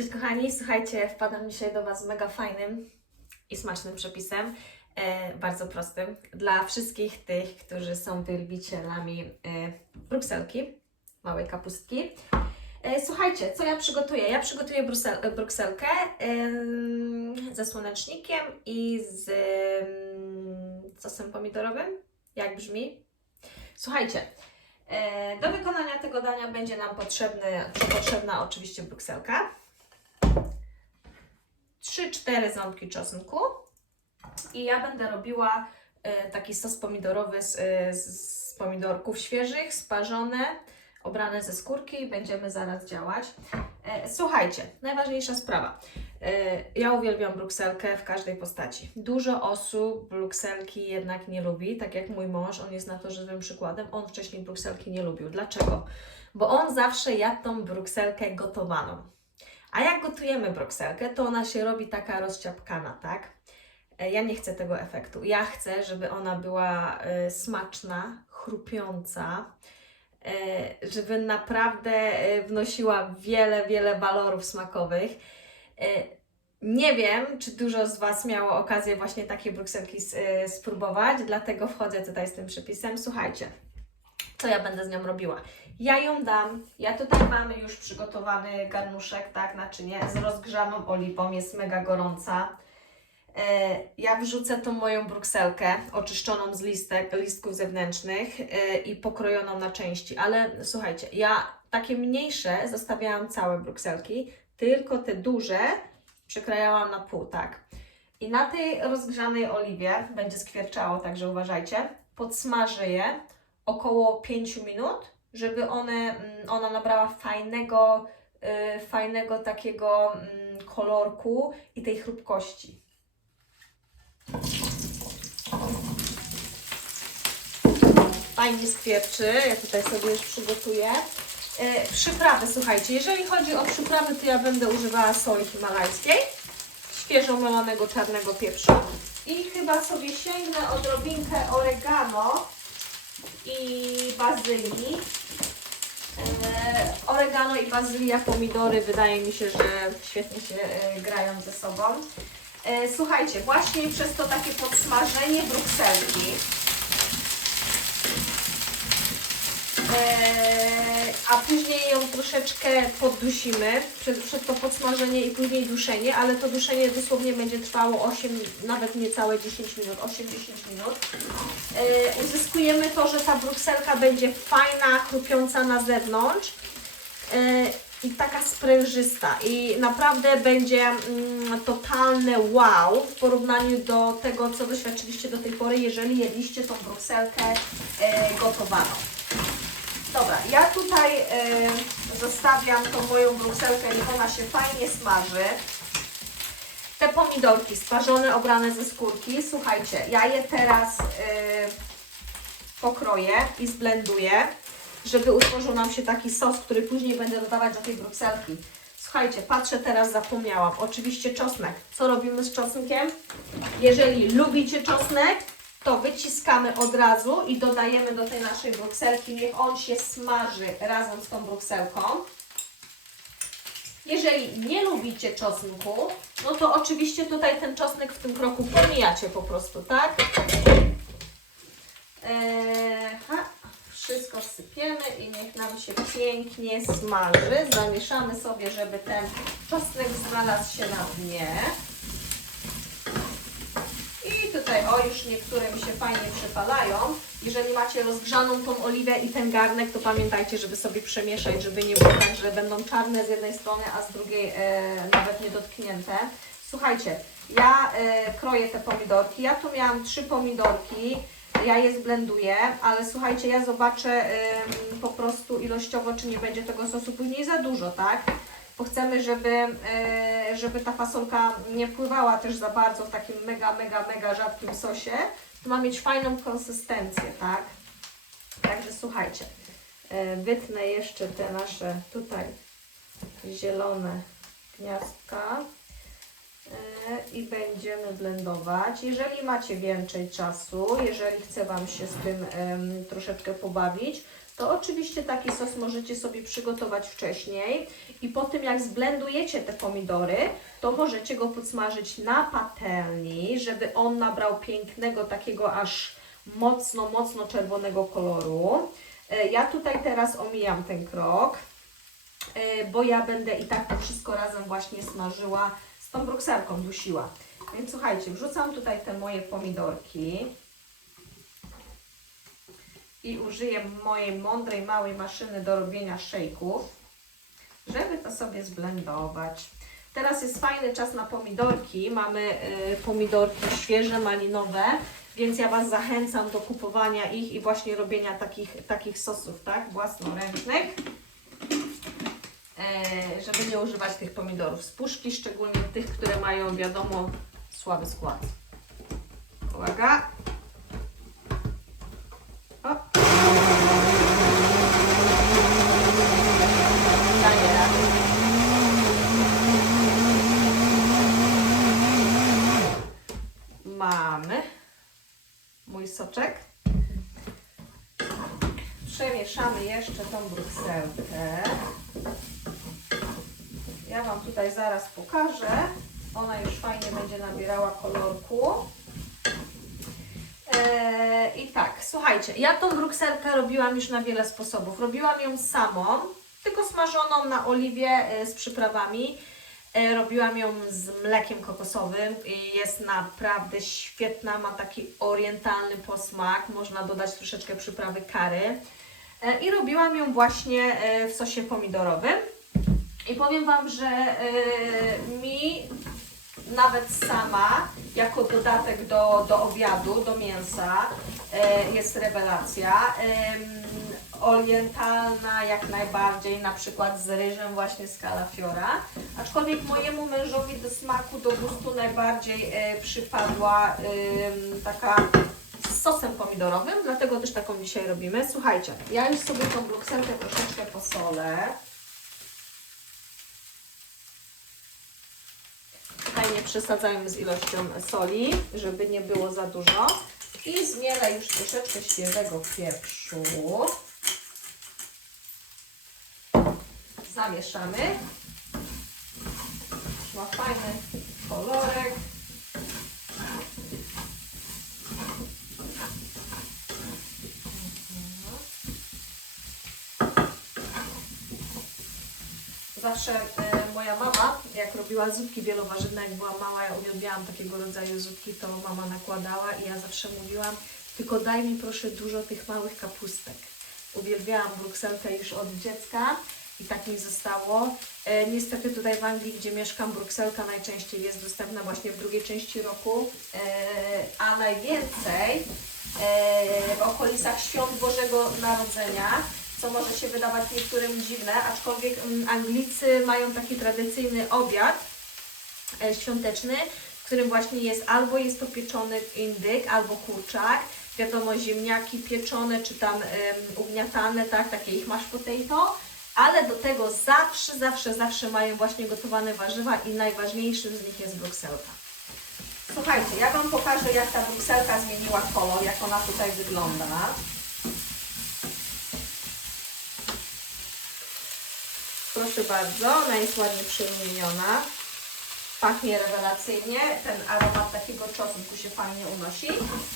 Cześć kochani, słuchajcie, wpadam dzisiaj do Was z mega fajnym i smacznym przepisem, e, bardzo prostym, dla wszystkich tych, którzy są wielbicielami e, brukselki, małej kapustki. E, słuchajcie, co ja przygotuję? Ja przygotuję brusel, e, brukselkę em, ze słonecznikiem i z em, sosem pomidorowym. Jak brzmi? Słuchajcie, e, do wykonania tego dania będzie nam potrzebny, potrzebna oczywiście brukselka. 3-4 ząbki czosnku i ja będę robiła e, taki sos pomidorowy z, e, z pomidorków świeżych, sparzone, obrane ze skórki. Będziemy zaraz działać. E, Słuchajcie, najważniejsza sprawa. Ja uwielbiam brukselkę w każdej postaci. Dużo osób brukselki jednak nie lubi, tak jak mój mąż, on jest na to żywym przykładem. On wcześniej brukselki nie lubił. Dlaczego? Bo on zawsze jadł tą brukselkę gotowaną. A jak gotujemy brokselkę, to ona się robi taka rozciapkana, tak? E, Ja nie chcę tego efektu. Ja chcę, żeby ona była e, smaczna, chrupiąca, e, żeby naprawdę wnosiła wiele, wiele walorów smakowych. Nie wiem, czy dużo z Was miało okazję właśnie takie brukselki spróbować, dlatego wchodzę tutaj z tym przepisem. Słuchajcie, co ja będę z nią robiła? Ja ją dam. Ja tutaj mamy już przygotowany garnuszek, tak, naczynie z rozgrzaną oliwą, jest mega gorąca. E, ja wrzucę tą moją brukselkę, oczyszczoną z listek, listków zewnętrznych e, i pokrojoną na części, ale słuchajcie, ja takie mniejsze zostawiałam całe brukselki, tylko te duże przekrajałam na pół, tak. I na tej rozgrzanej oliwie będzie skwierczało, także uważajcie. Podsmażę je około 5 minut, żeby one, mm, ona nabrała fajnego, y, fajnego takiego mm, kolorku i tej chrupkości. Fajnie skwierczy, ja tutaj sobie już przygotuję. E, przyprawy, słuchajcie, jeżeli chodzi o przyprawy, to ja będę używała soli himalajskiej, świeżo melonego czarnego pieprzu i chyba sobie sięgnę odrobinkę oregano i bazylii. E, oregano i bazylia, pomidory wydaje mi się, że świetnie się e, grają ze sobą. E, słuchajcie, właśnie przez to takie podsmażenie brukselki, e, a później ją troszeczkę poddusimy przez to podsmażenie i później duszenie, ale to duszenie dosłownie będzie trwało 8, nawet niecałe 10 minut, 8-10 minut. E, uzyskujemy to, że ta brukselka będzie fajna, chrupiąca na zewnątrz e, i taka sprężysta i naprawdę będzie mm, totalne wow w porównaniu do tego, co doświadczyliście do tej pory, jeżeli jedliście tą brukselkę e, gotowaną. Dobra, ja tutaj e, zostawiam tą moją brukselkę, niech ona się fajnie smaży. Te pomidorki sparzone, obrane ze skórki, słuchajcie, ja je teraz y, pokroję i zblenduję, żeby utworzył nam się taki sos, który później będę dodawać do tej brukselki. Słuchajcie, patrzę teraz, zapomniałam. Oczywiście czosnek. Co robimy z czosnkiem? Jeżeli lubicie czosnek, to wyciskamy od razu i dodajemy do tej naszej brukselki. Niech on się smaży razem z tą brukselką. Jeżeli nie lubicie czosnku, no to oczywiście tutaj ten czosnek w tym kroku pomijacie po prostu, tak? Eee, wszystko sypiemy i niech nam się pięknie smaży. Zamieszamy sobie, żeby ten czosnek znalazł się na dnie. O już niektóre mi się fajnie przypalają. Jeżeli macie rozgrzaną tą oliwę i ten garnek, to pamiętajcie, żeby sobie przemieszać, żeby nie było tak, że będą czarne z jednej strony, a z drugiej e, nawet niedotknięte. Słuchajcie, ja e, kroję te pomidorki. Ja tu miałam trzy pomidorki. Ja je zblenduję, ale słuchajcie, ja zobaczę em, po prostu ilościowo, czy nie będzie tego sosu później za dużo, tak? Bo chcemy, żeby, e, żeby ta fasolka nie pływała też za bardzo w takim mega, mega, mega rzadkim sosie. To ma mieć fajną konsystencję, tak? Także słuchajcie, e, wytnę jeszcze te nasze tutaj zielone gniazdka e, i będziemy blendować. Jeżeli macie więcej czasu, jeżeli chce Wam się z tym troszeczkę pobawić, to oczywiście taki sos możecie sobie przygotować wcześniej i po tym jak zblendujecie te pomidory, to możecie go podsmażyć na patelni, żeby on nabrał pięknego takiego aż mocno, mocno czerwonego koloru. E, Ja tutaj teraz omijam ten krok, e, bo ja będę i tak to wszystko razem właśnie smażyła z tą brukselką, dusiła. Więc słuchajcie, wrzucam tutaj te moje pomidorki i użyję mojej mądrej, małej maszyny do robienia szejków, żeby to sobie zblendować. Teraz jest fajny czas na pomidorki. Mamy y, pomidorki świeże, malinowe, więc ja Was zachęcam do kupowania ich i właśnie robienia takich, takich sosów, tak, własnoręcznych. E, żeby nie używać tych pomidorów z puszki, szczególnie tych, które mają, wiadomo, słaby skład. Uwaga. O. Daję radę. Mamy mój soczek. Przemieszamy jeszcze tą brukselkę. Ja Wam tutaj zaraz pokażę. Ona już fajnie będzie nabierała kolorku. Eee, I tak, słuchajcie, ja tą brukselkę robiłam już na wiele sposobów. Robiłam ją samą, tylko smażoną na oliwie e, z przyprawami. E, Robiłam ją z mlekiem kokosowym i jest naprawdę świetna, ma taki orientalny posmak. Można dodać troszeczkę przyprawy kary. E, I robiłam ją właśnie e, w sosie pomidorowym. I powiem Wam, że mi nawet sama, jako dodatek do, do obiadu, do mięsa, jest rewelacja. Orientalna jak najbardziej, na przykład z ryżem właśnie z kalafiora. Aczkolwiek mojemu mężowi do smaku, do gustu najbardziej e, przypadła em, taka z sosem pomidorowym, dlatego też taką dzisiaj robimy. Słuchajcie, ja już sobie tą brukselkę troszeczkę posolę. Tutaj nie przesadzajmy z ilością soli, żeby nie było za dużo. I zmielę już troszeczkę świeżego pieprzu. Zamieszamy. Ma fajny kolorek. Zawsze e, moja mama, jak robiła zupki wielowarzywne, jak była mała, ja uwielbiałam takiego rodzaju zupki, to mama nakładała i ja zawsze mówiłam, tylko daj mi proszę dużo tych małych kapustek. Uwielbiałam brukselkę już od dziecka i tak mi zostało. E, niestety tutaj w Anglii, gdzie mieszkam, brukselka najczęściej jest dostępna właśnie w drugiej części roku, e, a najwięcej e, w okolicach świąt Bożego Narodzenia co może się wydawać niektórym dziwne, aczkolwiek mm, Anglicy mają taki tradycyjny obiad świąteczny, w którym właśnie jest albo jest to pieczony indyk, albo kurczak, wiadomo ziemniaki pieczone, czy tam ugniatane, tak, takie ich masz potato, ale do tego zawsze, zawsze, zawsze mają właśnie gotowane warzywa i najważniejszym z nich jest brukselka. Słuchajcie, ja Wam pokażę jak ta brukselka zmieniła kolor, jak ona tutaj wygląda. Proszę bardzo, ona jest ładnie przyrumieniona. Pachnie rewelacyjnie. Ten aromat takiego czosnku się fajnie unosi.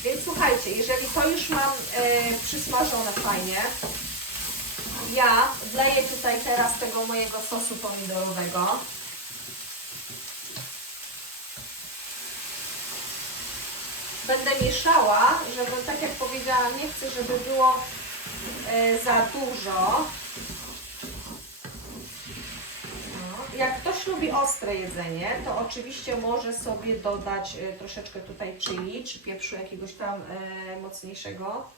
Więc słuchajcie, jeżeli to już mam e, przysmażone fajnie, ja wleję tutaj teraz tego mojego sosu pomidorowego. Będę mieszała, żeby, tak jak powiedziałam, nie chcę, żeby było e, za dużo. No, Jak ktoś lubi ostre jedzenie, to oczywiście może sobie dodać e, troszeczkę tutaj chili, czy pieprzu jakiegoś tam e, mocniejszego.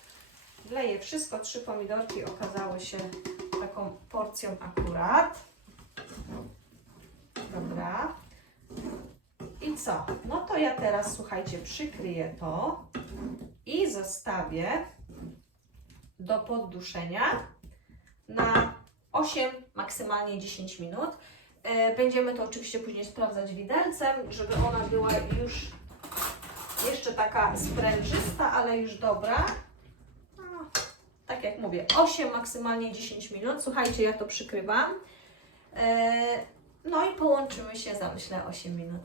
Wleję wszystko, trzy pomidorki okazały się taką porcją akurat. Dobra. I co? No to ja teraz, słuchajcie, przykryję to i zostawię do podduszenia na 8, maksymalnie 10 minut. E, Będziemy to oczywiście później sprawdzać widelcem, żeby ona była już jeszcze taka sprężysta, ale już dobra. Tak jak mówię, 8, maksymalnie 10 minut. Słuchajcie, ja to przykrywam. E, No i połączymy się za myślę 8 minut.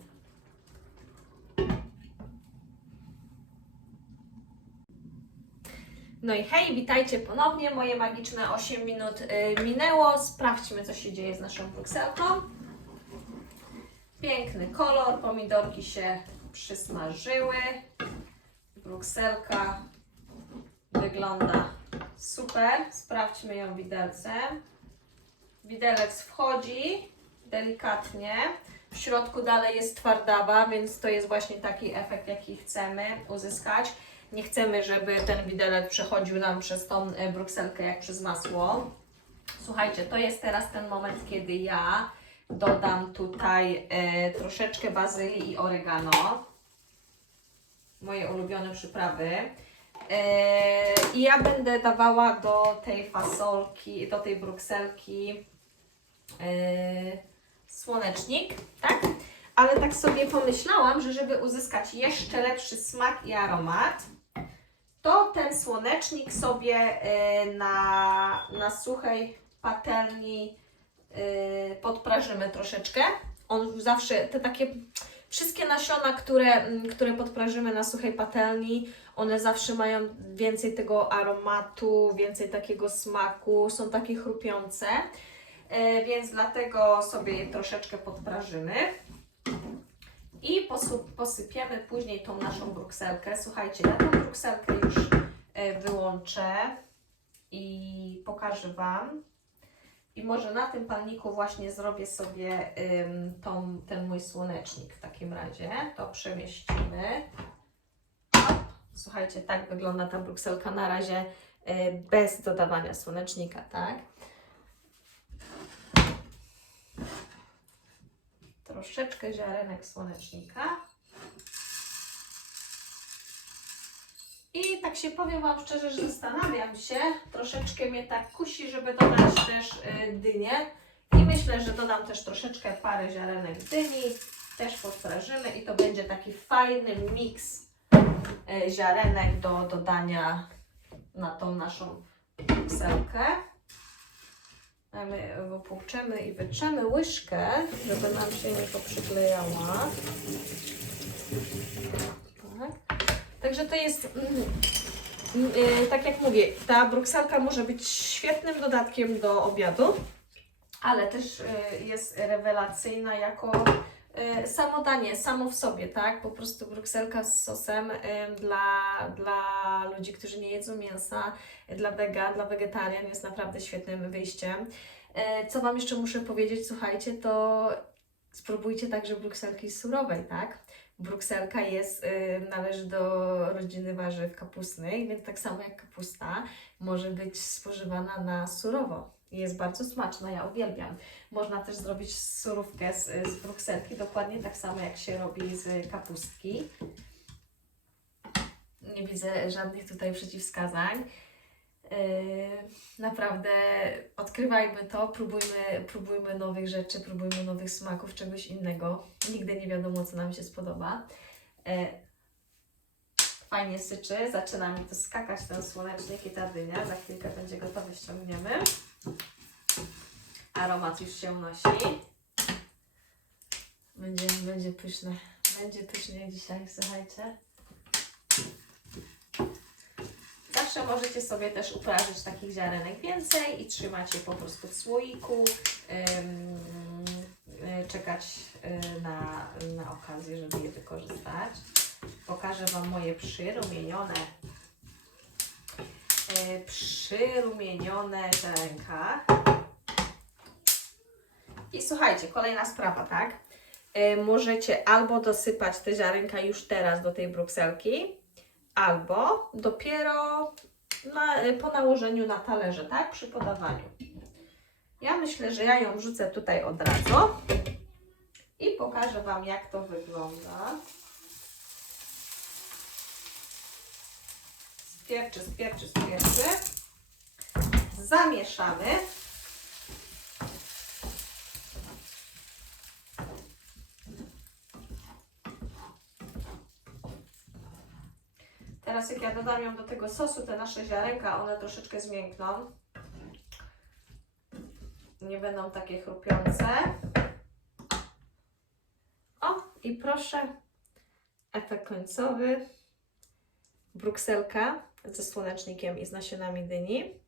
No i hej, witajcie ponownie. Moje magiczne 8 minut y, minęło. Sprawdźmy, co się dzieje z naszą brukselką. Piękny kolor, pomidorki się przysmażyły. Brukselka wygląda super. Sprawdźmy ją widelcem. Widelec wchodzi delikatnie. W środku dalej jest twardawa, więc to jest właśnie taki efekt, jaki chcemy uzyskać. Nie chcemy, żeby ten widelec przechodził nam przez tą e, brukselkę jak przez masło. Słuchajcie, to jest teraz ten moment, kiedy ja dodam tutaj e, troszeczkę bazylii i oregano. Moje ulubione przyprawy. E, I ja będę dawała do tej fasolki, do tej brukselki e, słonecznik, tak? Ale tak sobie pomyślałam, że żeby uzyskać jeszcze lepszy smak i aromat, to ten słonecznik sobie e, na, na suchej patelni podprażymy troszeczkę. On zawsze, te takie wszystkie nasiona, które, które podprażymy na suchej patelni, one zawsze mają więcej tego aromatu, więcej takiego smaku, są takie chrupiące. E, więc dlatego sobie je troszeczkę podprażymy. I posypiemy później tą naszą brukselkę. Słuchajcie, ja tą brukselkę już e, wyłączę i pokażę Wam. I może na tym palniku właśnie zrobię sobie tą, ten mój słonecznik w takim razie. To przemieścimy. Słuchajcie, tak wygląda ta brukselka na razie e, bez dodawania słonecznika, tak? Troszeczkę ziarenek słonecznika. I tak się powiem Wam szczerze, że zastanawiam się, troszeczkę mnie tak kusi, żeby dodać też y, dynię. I myślę, że dodam też troszeczkę parę ziarenek dyni, też podprażymy i to będzie taki fajny miks ziarenek do dodania na tą naszą brukselkę. A my popłuczemy i wytrzemy łyżkę, żeby nam się nie poprzyklejała. Tak. Także to jest, mm, mm, y, tak jak mówię, ta brukselka może być świetnym dodatkiem do obiadu, ale też y, jest rewelacyjna jako samo danie, samo w sobie, tak? Po prostu brukselka z sosem y, dla, dla ludzi, którzy nie jedzą mięsa, y, dla wega, dla wegetarian jest naprawdę świetnym wyjściem. Co Wam jeszcze muszę powiedzieć, słuchajcie, to spróbujcie także brukselki surowej, tak? Brukselka jest, y, należy do rodziny warzyw kapustnych, więc tak samo jak kapusta może być spożywana na surowo. Jest bardzo smaczna, ja uwielbiam. Można też zrobić surówkę z, z brukselki, dokładnie tak samo jak się robi z kapustki. Nie widzę żadnych tutaj przeciwwskazań. Yy, naprawdę odkrywajmy to, próbujmy, próbujmy nowych rzeczy, próbujmy nowych smaków, czegoś innego. Nigdy nie wiadomo, co nam się spodoba. Fajnie syczy, zaczyna mi to skakać ten słonecznik i ta dynia. Za chwilkę będzie gotowy, ściągniemy. Aromat już się unosi. Będzie, będzie pyszne. Będzie pysznie dzisiaj, słuchajcie. Zawsze możecie sobie też uprażyć takich ziarenek więcej i trzymać je po prostu w słoiku. ym, y, czekać y, na, na okazję, żeby je wykorzystać. Pokażę Wam moje przyrumienione y, przyrumienione ziarenka. I słuchajcie, kolejna sprawa, tak? Y, możecie albo dosypać te ziarenka już teraz do tej brukselki, albo dopiero na, y, po nałożeniu na talerze, tak? Przy podawaniu. Ja myślę, że ja ją wrzucę tutaj od razu i pokażę Wam, jak to wygląda. Spierczy, spierczy, spierczy. Zamieszamy. Teraz jak ja dodam ją do tego sosu, te nasze ziarenka, one troszeczkę zmiękną. Nie będą takie chrupiące. O, i proszę, efekt końcowy. Brukselka ze słonecznikiem i z nasionami dyni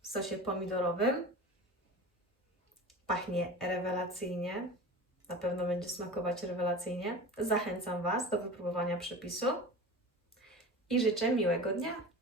w sosie pomidorowym. Pachnie rewelacyjnie. Na pewno będzie smakować rewelacyjnie. Zachęcam Was do wypróbowania przepisu i życzę miłego dnia.